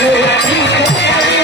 Thank you.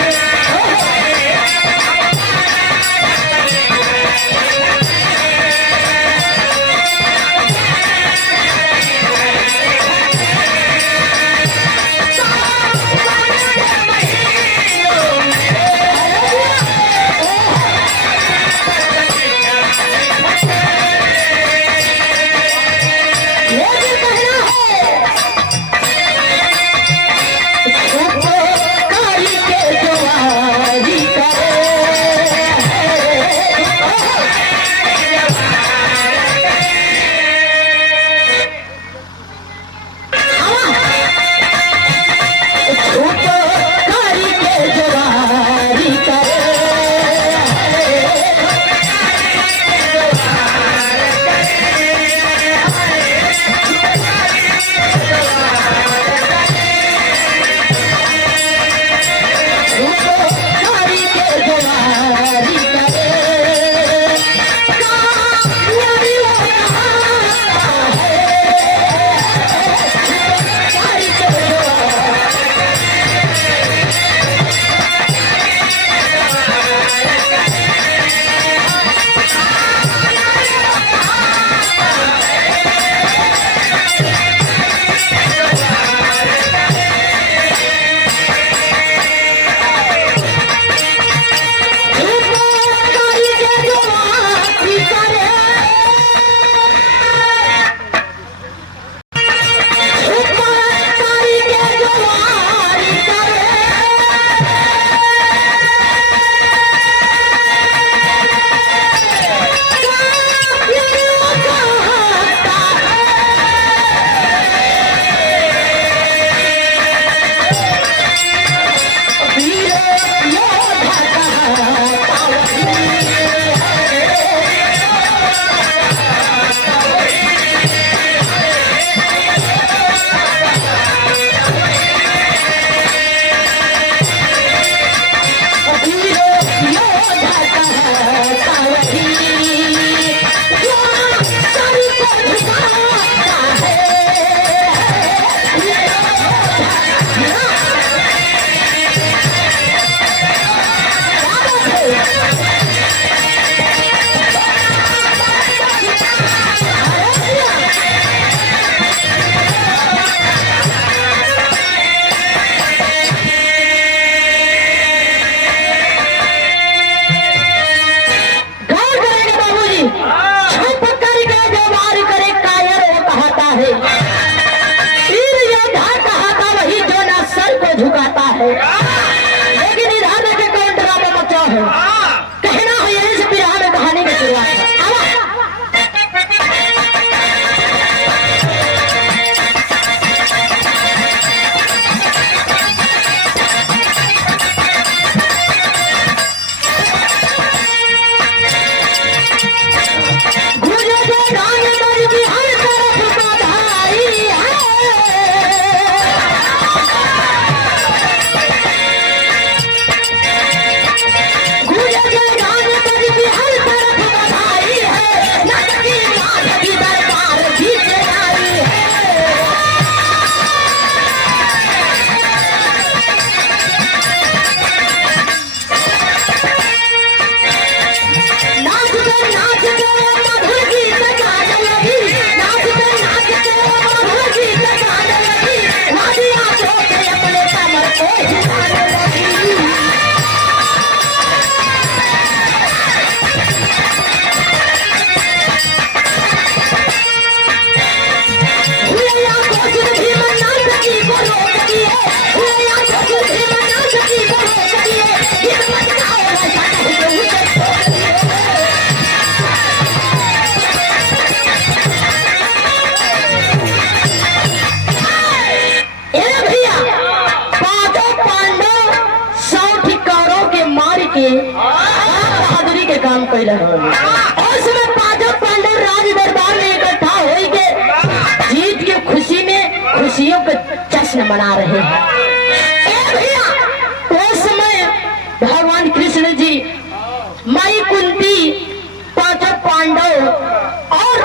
झुकाता है, लेकिन इधर देखे कौन ड्रामा मचा है। कहना हो यही से बिरहा में कहानी की शुरुआत है। बहादुरी के काम कर रहे और समय पांचों पांडव राज दरबार में इकट्ठा हो के जीत की खुशी में खुशियों का जश्न मना रहे हैं। भैया उस समय भगवान कृष्ण जी, माई कुंती, पांचों पांडव और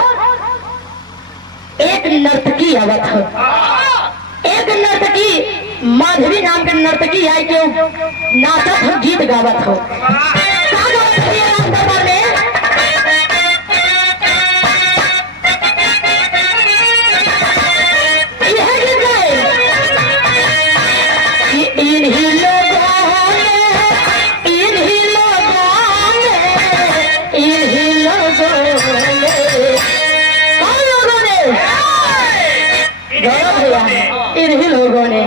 एक नर्तकी अवत है। एक नर्तकी माधवी नाम के नर्तकी है कि नाचत हो, गीत गावत हो। इन्हीं लोगों ने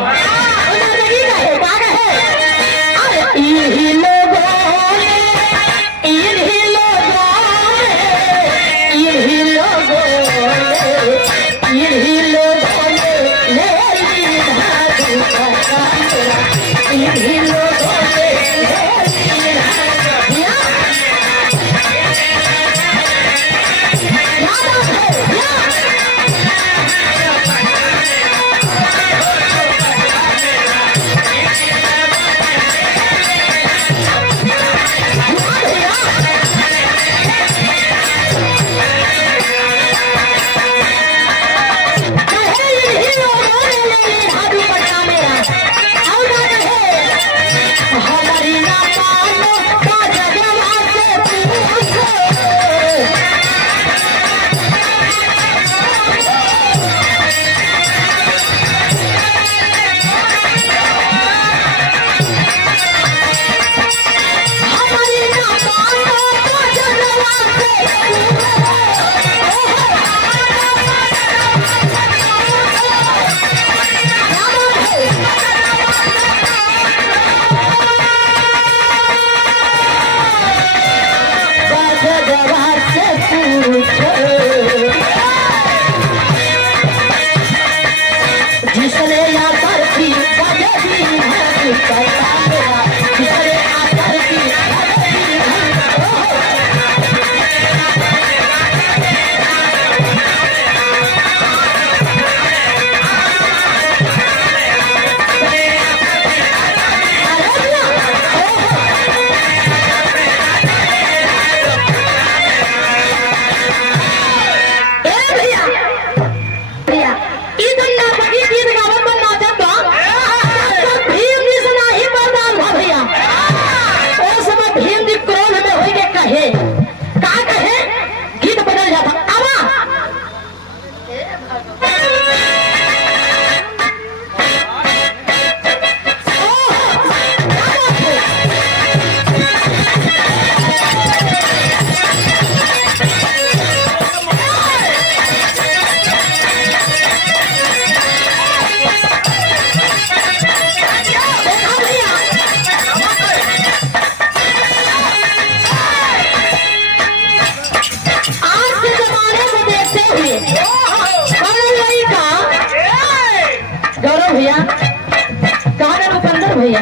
भैया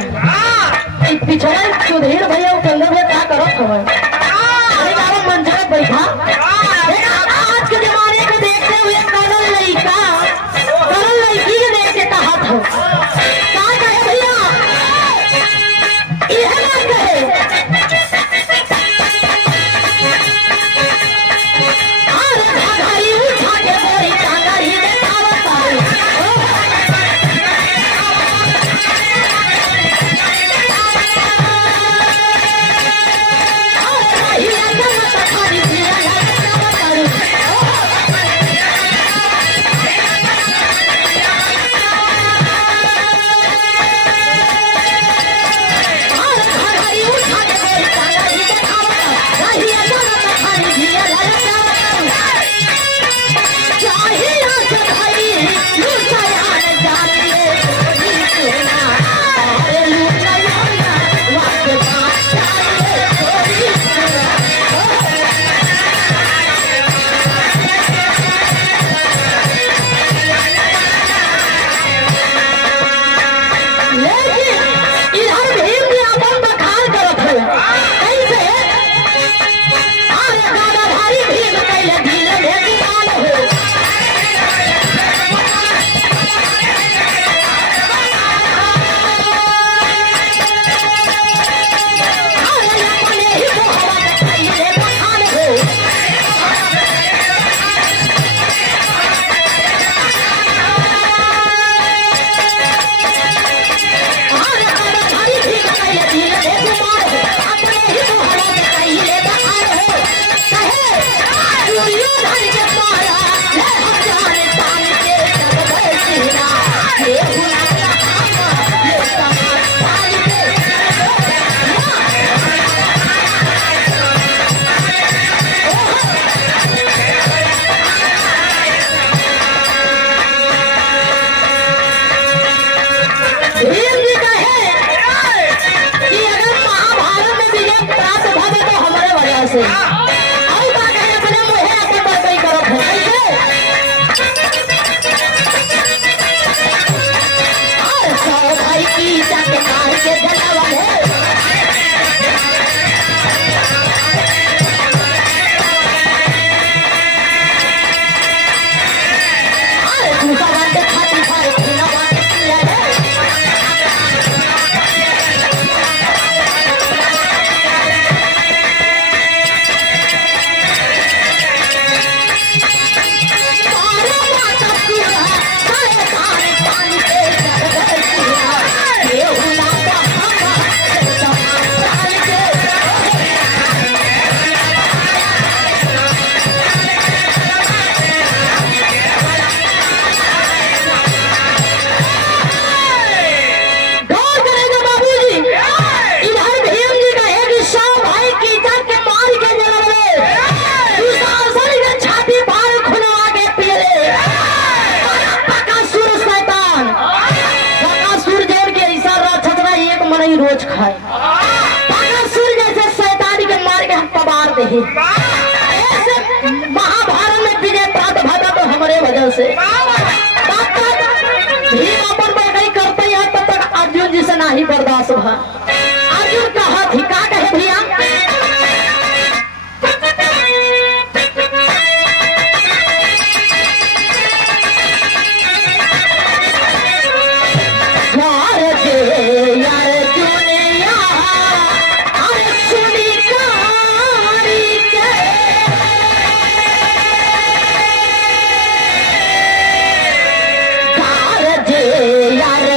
पिछड़ा सुधीर भैया चंद्र भैया क्या करत हवे अरे गाँव मंच में बैठा आज के जमाने को देखते हुए करण लड़की के देख के कहा था क्या कहे भैया यह बात कहे घाघरी उठा के बोरी टांगरी में खावत आई रोज खाए जैसे शैतानी के मार के हम पबार दे ऐसे महाभारत में विजय प्राप्त भाता तो हमारे वजह से भीम अपन नहीं करते हैं तब तक अर्जुन जी से नहीं बर्दाश्त हुआ। अर्जुन कहा थी का कहे भैया यार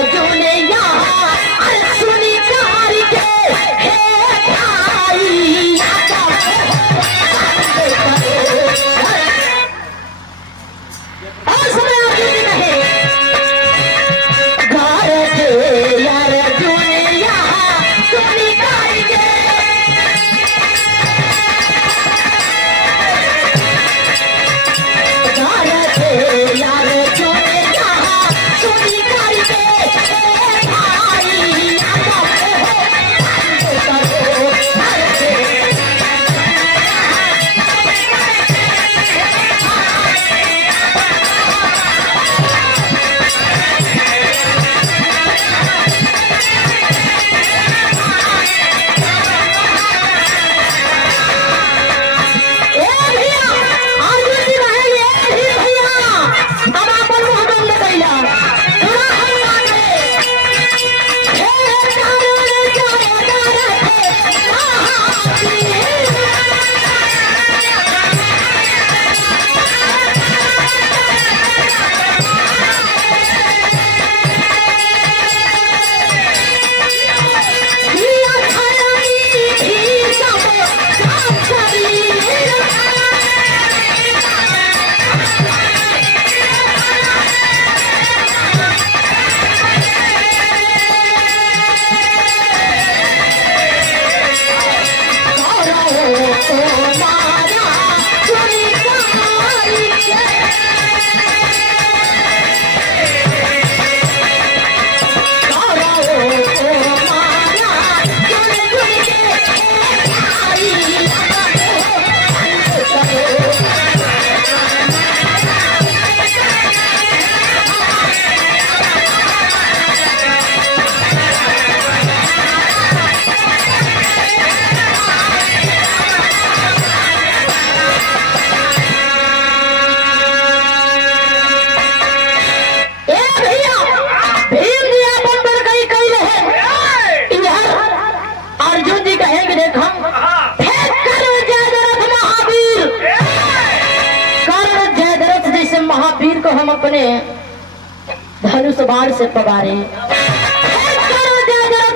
अपने धनुष बाण से पवारे।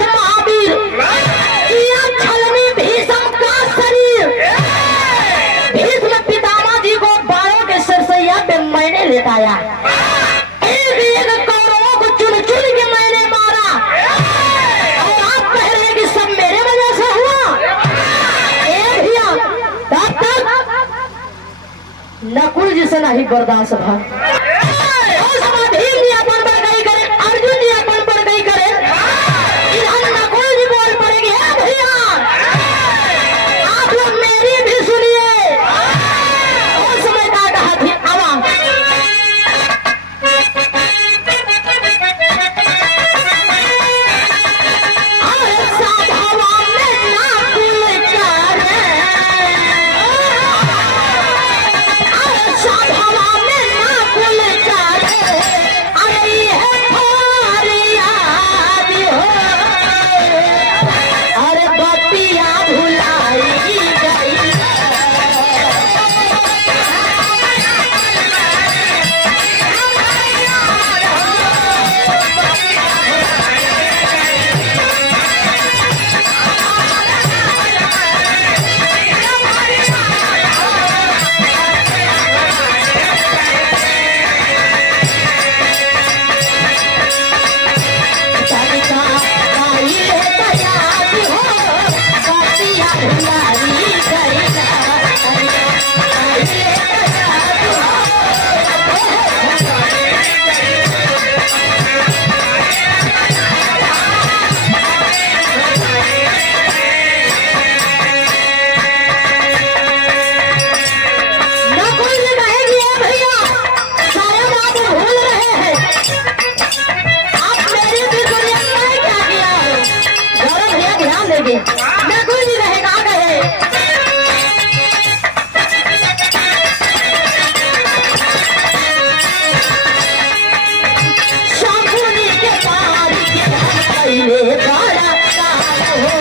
महावीर छलनी भीष्म का शरीर, भीष्म पितामह जी को बाणों के सरसैया पे मैंने लेटाया, एक एक कौरवों को चुन चुन के मैंने मारा, और आप कह रहे हैं कि सब मेरे वजह से हुआ। भैया तब तक नकुल जी से नहीं बर्दाश्त भा, भीम जी अपन पर गई करे, अर्जुन जी अपन पर गई करे, इधर नकुल जी बोल पड़ेगी। भैया आप लोग मेरी भी सुनिए। उस समय का कहा थी आवा नकुल जी रहेगा गए। शंकुनी के पार के पहले बड़ा काल हो,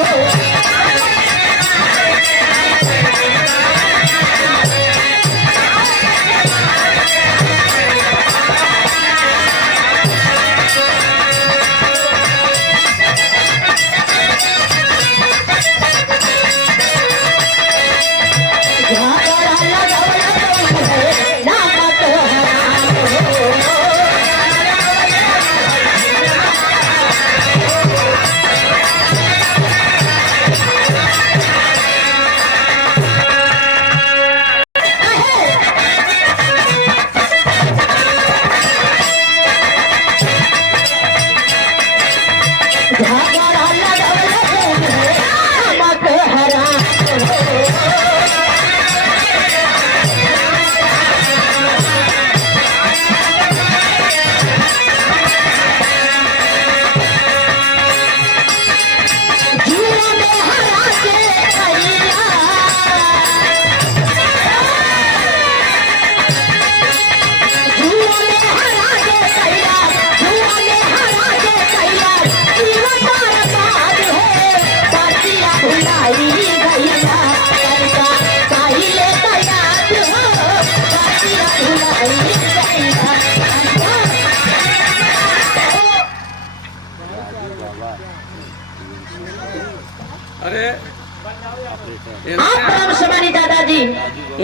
दादाजी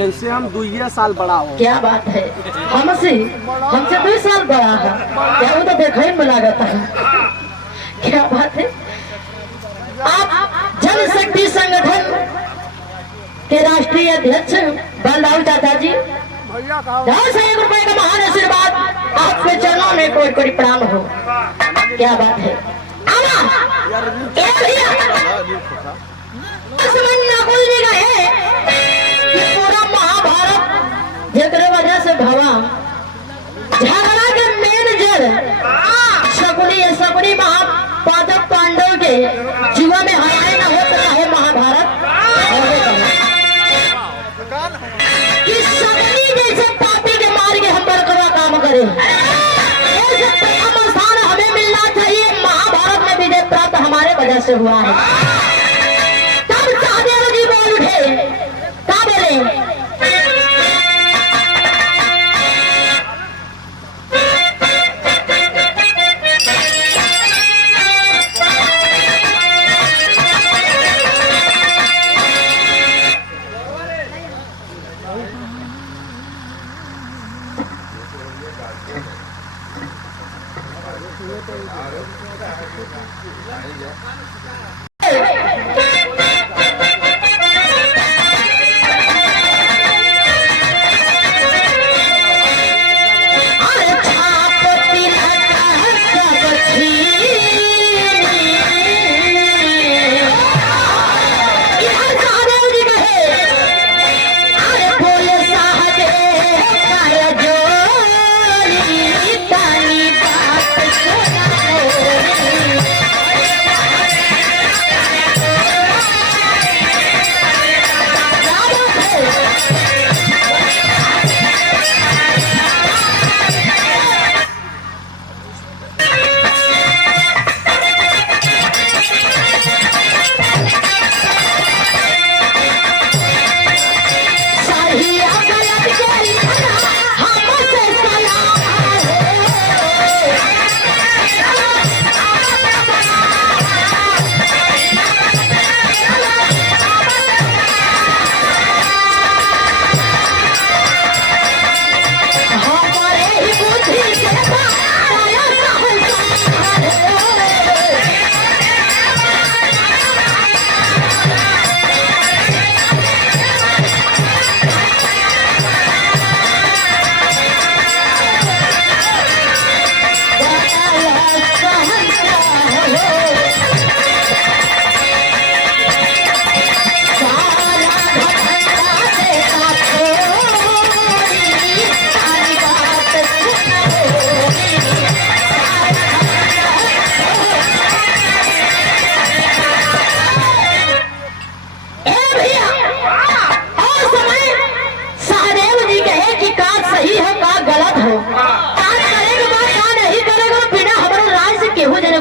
इनसे हम 2 साल बड़ा हो। क्या बात है, हमसे 2 साल बड़ा है क्या? वो तो देखने में लागत है। क्या बात है, आप जनशक्ति संगठन के राष्ट्रीय अध्यक्ष बलराव चाचा जी, 10 रुपए का महान आशीर्वाद आपके चरणों में कोई कोई प्रणाम हो। क्या बात है, नकुल जी का है कि पूरा महाभारत जेकरे वजह से भवा झगड़ा के मेन जड़ शकुनी महापादक पांडव के जीवा में हराए न हो है महाभारत। कि शकुनी जैसे पापी के मार के हम बड़कवा काम करे, स्थान हमें मिलना चाहिए। महाभारत में विजय प्राप्त हमारे वजह से हुआ है।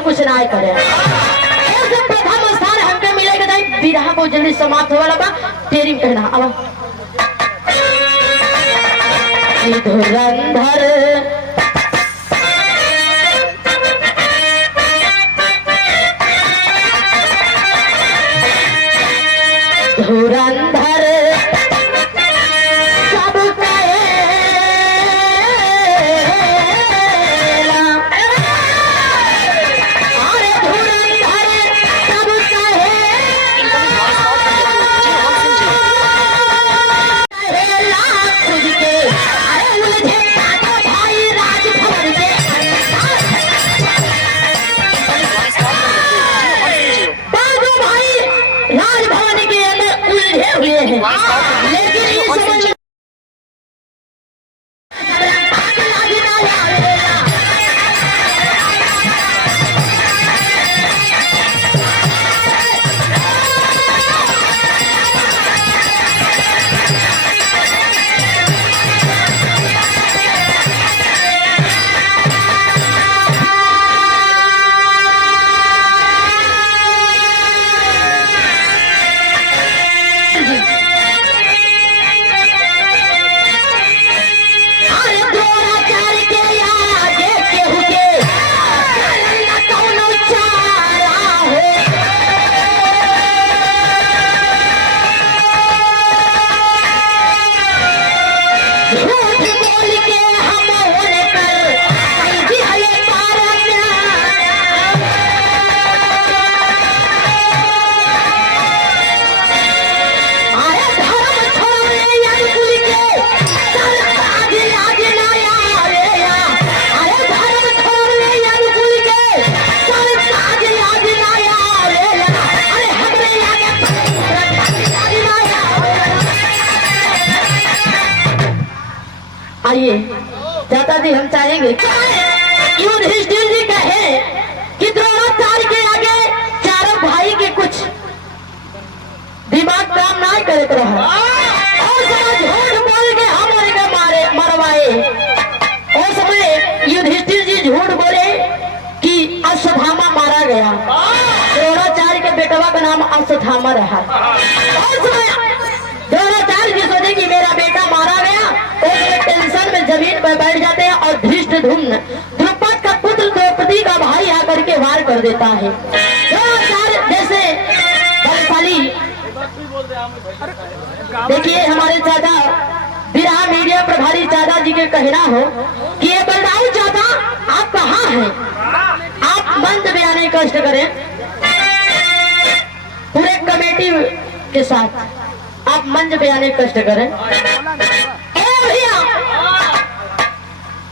कुछ ना करे ऐसे प्रथम स्थान हमके मिलेगा नहीं विरह को जल्दी समाप्त होगा बा तेरी कहना अब धुरंधर धुरंधर सब लेकिन इस आइए चाचा जी हम चाहेंगे युधिष्ठिर जी कहे कि द्रोणाचार्य के आगे चारों भाई के कुछ दिमाग काम ना करते रहा और झूठ बोल के हमारे मारे मरवाए। उस समय युधिष्ठिर जी झूठ बोले कि अश्वत्थामा मारा गया, द्रोणाचार्य के बेटवा का नाम अश्वत्थामा रहा। उस समय द्रोणाचार्य जी सोचे कि मेरा बेटा मारा गया, टेंशन में जमीन पर बैठ जाते हैं और धृष्टद्युम्न द्रुपद का पुत्र द्रौपदी का भाई आकर के वार कर देता है। द्रोणाचार्य जैसे बलशाली, देखिए हमारे चाचा विरहा मीडिया प्रभारी चाचा जी के कहना हो कि ये बलदाऊ चाचा आप कहाँ हैं, आप मंद बयाने कष्ट करें। पूरे कमेटी के साथ आप मंच पे आने कष्ट करें। ए भैया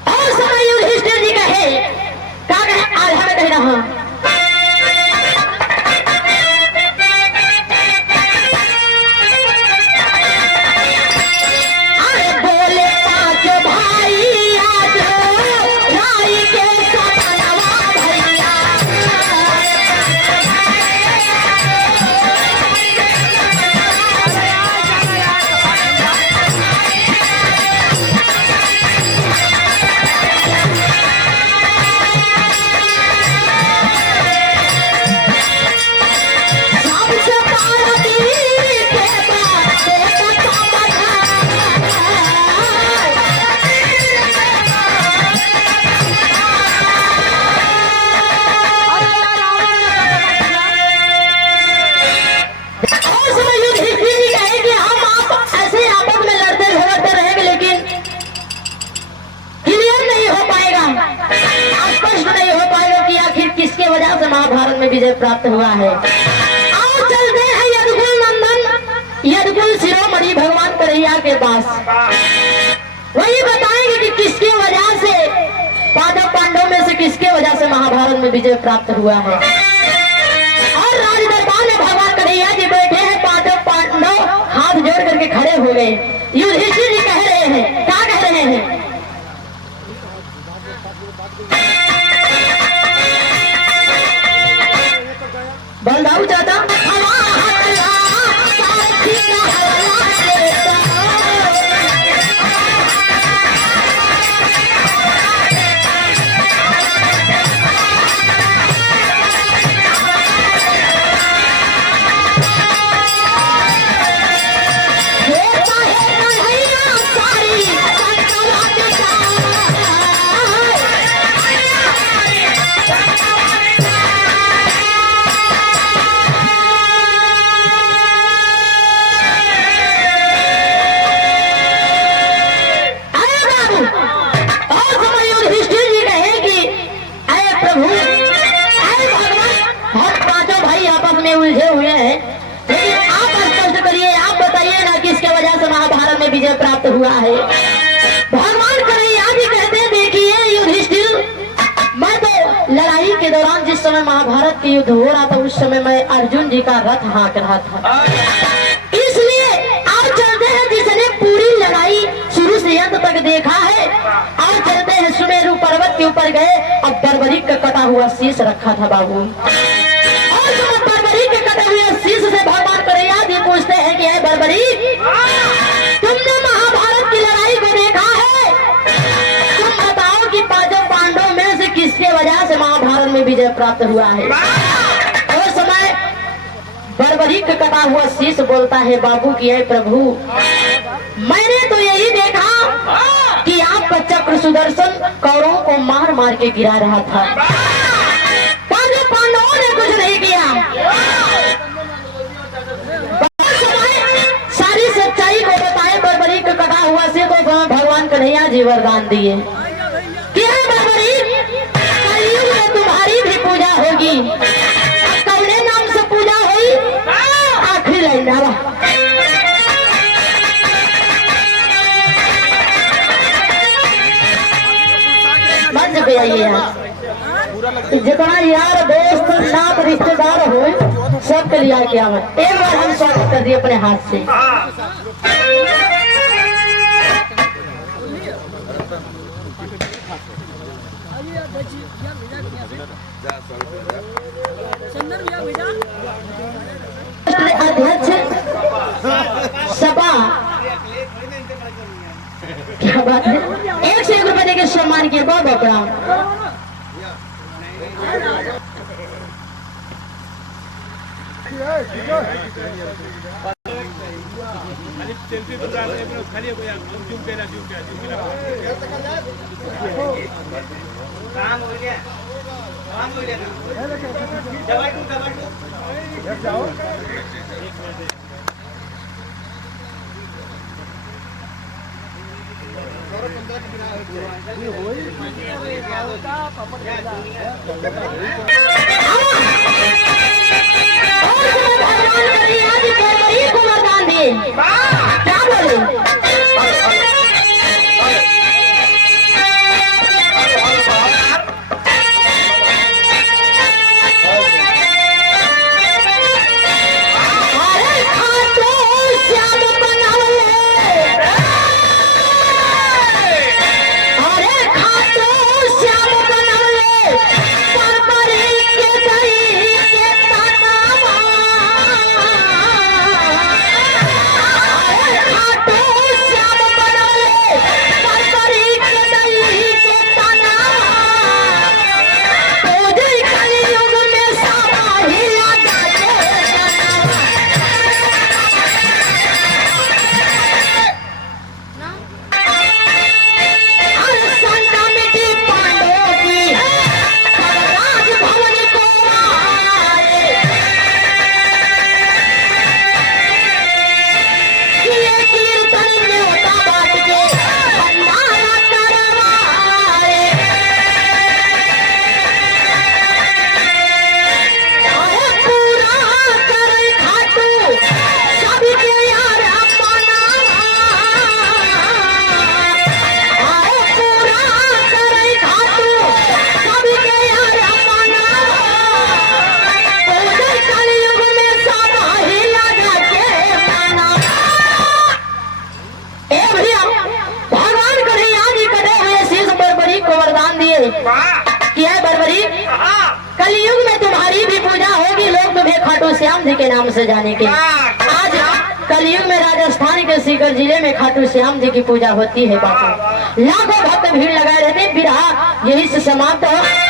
और समय युधिष्ठिर जी कहे क्या कहे आधा में कह रहा महाभारत में विजय प्राप्त हुआ है। आओ चलते हैं यदुकुल नंदन यदुकुल शिरोमणि भगवान कन्हैया के पास। वही बताएंगे कि किसकी वजह से पांडव में से किसके वजह से महाभारत में विजय प्राप्त हुआ है। और राज दरबार में भगवान कन्हैया जी बैठे हैं, पांडव हाथ जोड़ करके खड़े हो गए। युधिष्ठिर जी कह रहे हैं, क्या कह रहे हैं? बलदाऊ चाचा उलझे हुए हैं, लेकिन आप स्पष्ट करिए, आप बताइए ना किसके वजह से महाभारत में विजय प्राप्त हुआ है। भगवान कन्हैया जी कहते हैं, देखिए युधिष्ठिर, मैं तो लड़ाई के दौरान जिस समय महाभारत की युद्ध हो रहा था उस समय मैं अर्जुन जी का रथ हाँक रहा था, इसलिए आप चलते हैं जिसने पूरी लड़ाई शुरू से अंत तक देखा है। आप चलते हैं सुमेरु पर्वत के ऊपर गए, अब बर्बरीक का कटा हुआ शीश रखा था बाबू, के कटे हुए शीश से भगवान कन्हैया जी पूछते हैं कि है बर्बरी, तुमने महाभारत की लड़ाई को देखा है, तुम बताओ कि पांडव में से किसके वजह से महाभारत में विजय प्राप्त हुआ है। उस समय बर्बरी का कटा हुआ शीश बोलता है, बाबू की है प्रभु, मैंने तो यही देखा कि आपका चक्र सुदर्शन कौरवों को मार मार के गिरा रहा था, पांडवों ने कुछ नहीं किया। सारी सच्चाई को बताए बर्बरी का कटा हुआ से तो भगवान कन्हैया जी वरदान दिए कि है बर्बरी, कलयुग में तुम्हारी भी पूजा होगी। कौने नाम से पूजा हुई? आखिरी लाइन डाला, मंच पे आइए यार, जितना यार दोस्त नात रिश्तेदार हो सबके लिए क्या है, एक बार हम स्वागत कर दिए अपने हाथ से। अध्यक्ष सभा, क्या बात है, 101 रुपए देके सम्मान किया, बहुत बहुत भगवान नाम से जाने के। आज कलयुग में राजस्थान के सीकर जिले में खाटू श्याम जी की पूजा होती है बापू। लाखों भक्त भीड़ लगाए रहते। बिरहा यही से समाप्त हो।